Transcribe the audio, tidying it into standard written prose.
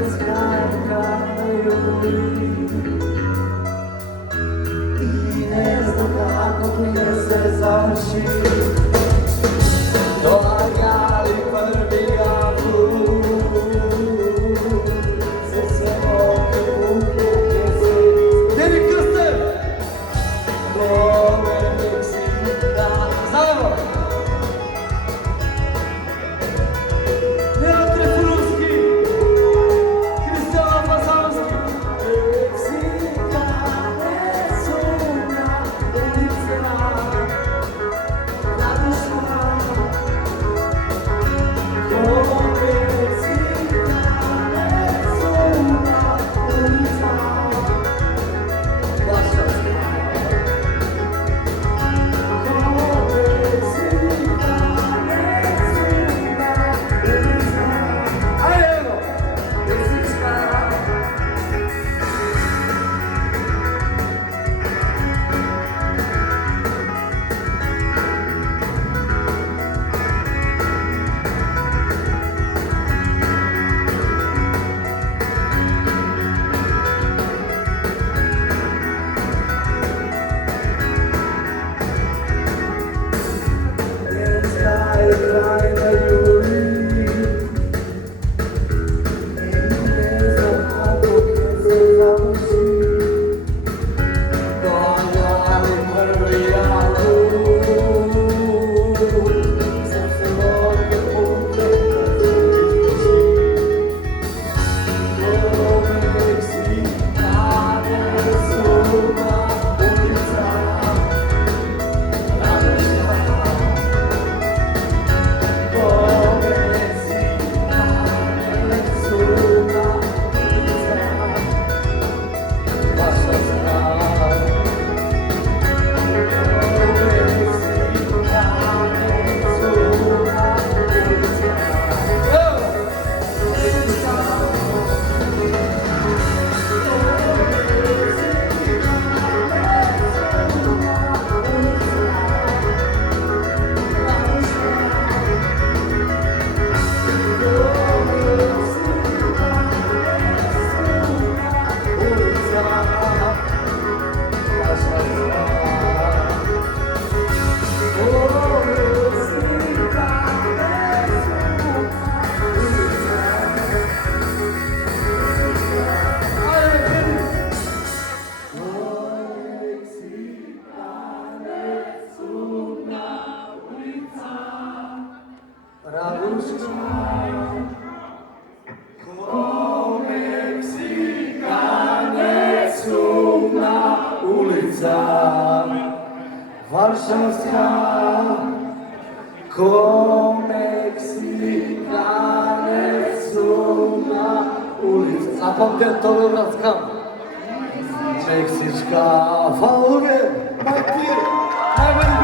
I ne znam kako pline se završi. Dovagali prvi avgust, se sve oke buke pjese. Deri Krste! Dole Meksika. Znamo! Nero Trifunovski, Kristijan Fasanski. Meksika ne sumnja ulicama, radošna. Ko Meksika ne sumnja ulicama, Varšavska. Ko Meksikanac sumna ulica Varšavska. Ko Meksikanac sumna ulica. Zapamtite to, Beogradska. Meksička, hvala Luge, Martir, najbolji